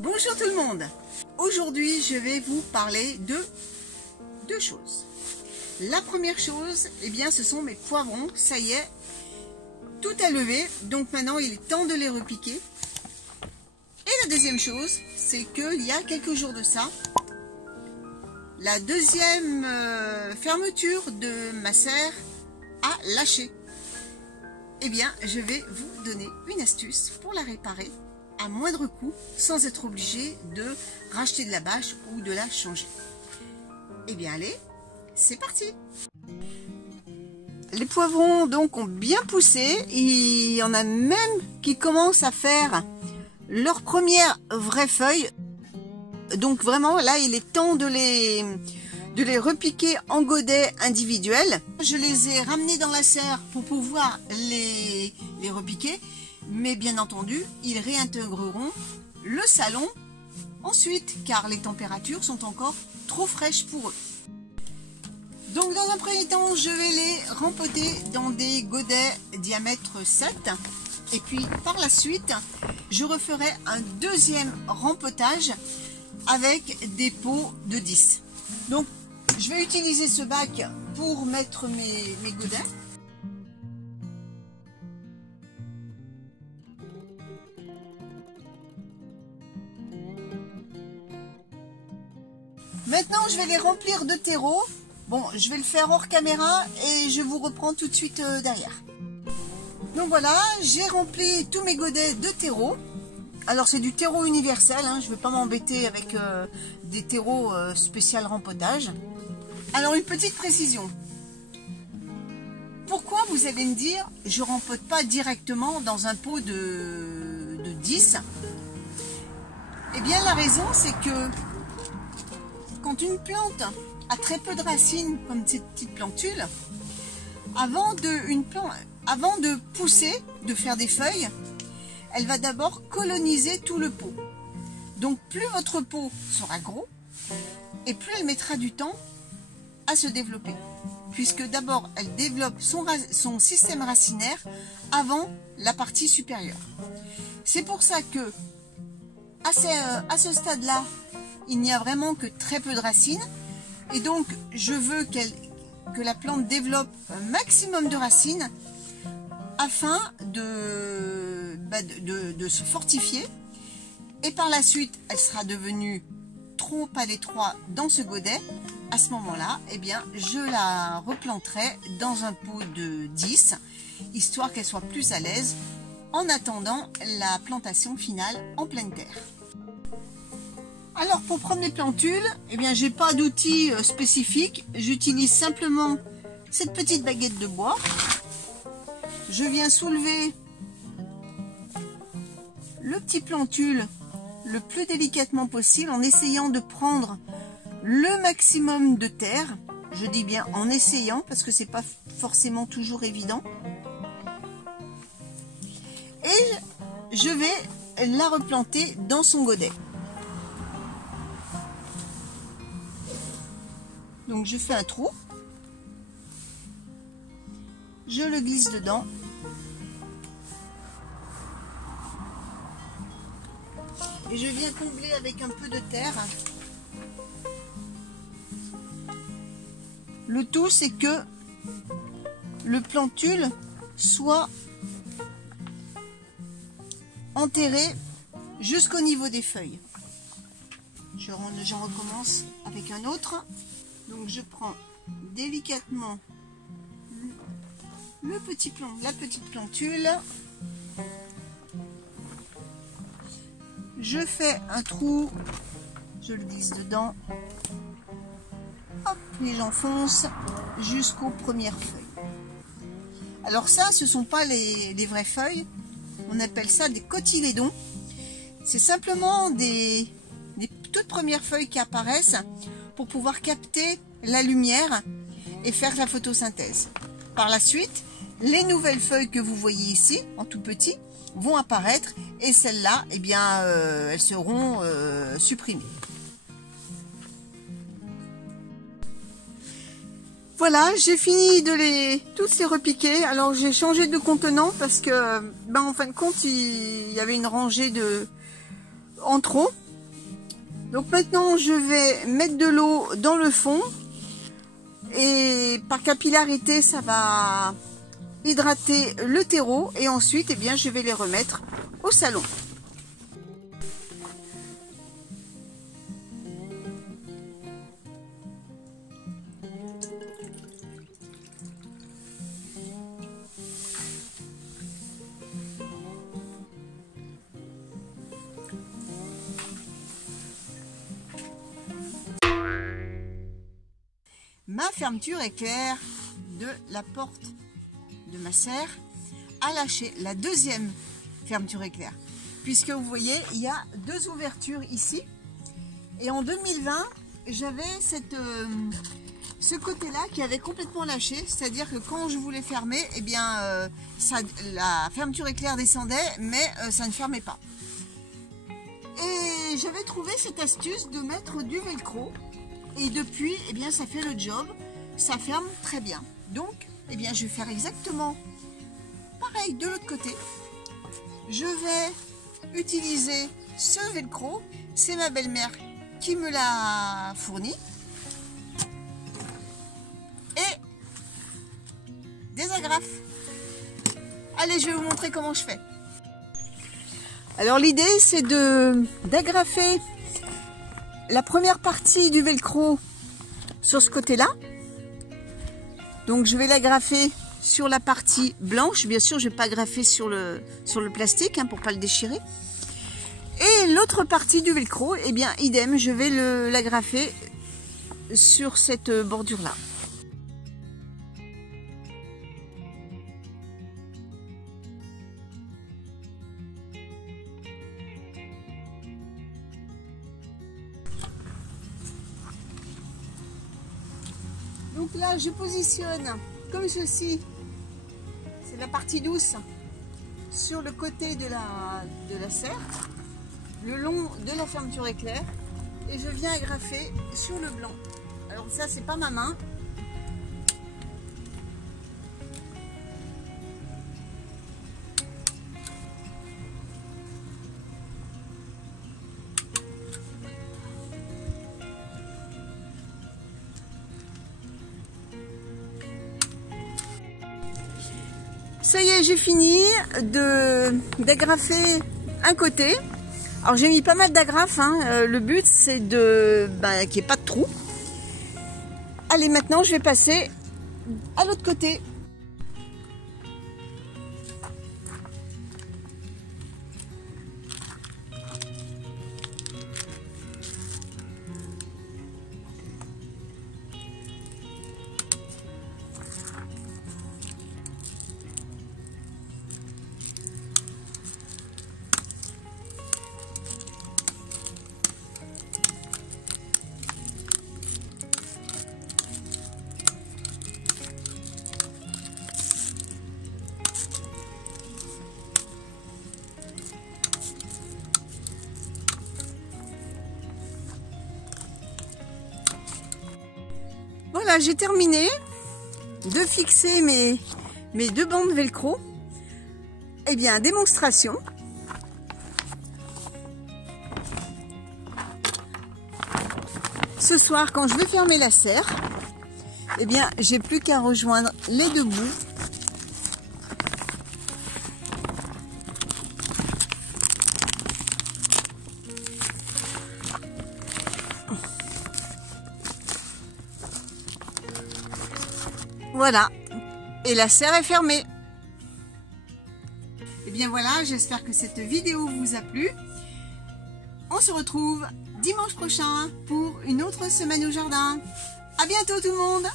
Bonjour tout le monde. Aujourd'hui je vais vous parler de deux choses. La première chose, eh bien ce sont mes poivrons. Ça y est, tout a levé, donc maintenant il est temps de les repiquer. Et la deuxième chose, c'est qu'il y a quelques jours de ça, la deuxième fermeture de ma serre a lâché. Eh bien je vais vous donner une astuce pour la réparer à moindre coût, sans être obligé de racheter de la bâche ou de la changer. Eh bien allez, c'est parti. Les poivrons donc ont bien poussé, il y en a même qui commencent à faire leur première vraie feuille. Donc vraiment là il est temps de les repiquer en godets individuels. Je les ai ramenés dans la serre pour pouvoir les repiquer. Mais bien entendu, ils réintégreront le salon ensuite, car les températures sont encore trop fraîches pour eux. Donc dans un premier temps, je vais les rempoter dans des godets diamètre 7. Et puis par la suite, je referai un deuxième rempotage avec des pots de 10. Donc je vais utiliser ce bac pour mettre mes godets. Maintenant, je vais les remplir de terreau. Bon, je vais le faire hors caméra et je vous reprends tout de suite derrière. Donc voilà, j'ai rempli tous mes godets de terreau. Alors c'est du terreau universel, hein, je ne vais pas m'embêter avec des terreaux spécial rempotage. Alors une petite précision. Pourquoi vous allez me dire, je ne rempote pas directement dans un pot de 10? Eh bien la raison c'est que quand une plante a très peu de racines, comme cette petite plantule, avant de pousser, de faire des feuilles, elle va d'abord coloniser tout le pot. Donc plus votre pot sera gros, et plus elle mettra du temps à se développer. Puisque d'abord, elle développe son système racinaire avant la partie supérieure. C'est pour ça que, à ce stade-là, il n'y a vraiment que très peu de racines et donc je veux que la plante développe un maximum de racines afin de se fortifier, et par la suite elle sera devenue trop à l'étroit dans ce godet. À ce moment-là, eh bien, je la replanterai dans un pot de 10 histoire qu'elle soit plus à l'aise en attendant la plantation finale en pleine terre. Alors pour prendre les plantules, eh bien j'ai pas d'outil spécifique, j'utilise simplement cette petite baguette de bois. Je viens soulever le petit plantule le plus délicatement possible en essayant de prendre le maximum de terre. Je dis bien en essayant parce que c'est pas forcément toujours évident. Et je vais la replanter dans son godet. Donc je fais un trou, je le glisse dedans et je viens combler avec un peu de terre. Le tout c'est que le plantule soit enterré jusqu'au niveau des feuilles. J'en recommence avec un autre. Donc je prends délicatement la petite plantule, je fais un trou, je le glisse dedans, hop, et j'enfonce jusqu'aux premières feuilles. Alors ça, ce ne sont pas les vraies feuilles, on appelle ça des cotylédons. C'est simplement des toutes premières feuilles qui apparaissent pour pouvoir capter la lumière et faire la photosynthèse. Par la suite, les nouvelles feuilles que vous voyez ici, en tout petit, vont apparaître et celles-là, eh bien, elles seront supprimées. Voilà, j'ai fini de toutes les repiquer. Alors j'ai changé de contenant parce que, en fin de compte, il y avait une rangée en trop. Donc maintenant je vais mettre de l'eau dans le fond et par capillarité ça va hydrater le terreau et ensuite eh bien, je vais les remettre au salon. Ma fermeture éclair de la porte de ma serre a lâché, la deuxième fermeture éclair, puisque vous voyez il y a deux ouvertures ici et en 2020 j'avais ce côté là qui avait complètement lâché, c'est à dire que quand je voulais fermer eh bien la fermeture éclair descendait mais ça ne fermait pas, et j'avais trouvé cette astuce de mettre du velcro. Et depuis, eh bien, ça fait le job, ça ferme très bien. Donc, eh bien, je vais faire exactement pareil de l'autre côté. Je vais utiliser ce velcro, c'est ma belle-mère qui me l'a fourni. Et des agrafes. Allez, je vais vous montrer comment je fais. Alors, l'idée, c'est d'agrafer la première partie du velcro sur ce côté-là. Donc je vais l'agrafer sur la partie blanche. Bien sûr, je ne vais pas agrafer sur le plastique pour pas le déchirer. Et l'autre partie du velcro, eh bien idem, je vais l'agrafer sur cette bordure-là. Donc là, je positionne comme ceci, c'est la partie douce, sur le côté de la serre, le long de la fermeture éclair, et je viens agrafer sur le blanc. Alors ça, c'est pas ma main. Ça y est, j'ai fini d'agrafer un côté. Alors j'ai mis pas mal d'agrafes, le but c'est qu'il n'y ait pas de trou. Allez, maintenant je vais passer à l'autre côté. Voilà, j'ai terminé de fixer mes deux bandes velcro. Eh bien, démonstration. Ce soir, quand je vais fermer la serre, eh bien, j'ai plus qu'à rejoindre les deux bouts. Voilà, et la serre est fermée. Et bien voilà, j'espère que cette vidéo vous a plu. On se retrouve dimanche prochain pour une autre semaine au jardin. À bientôt tout le monde!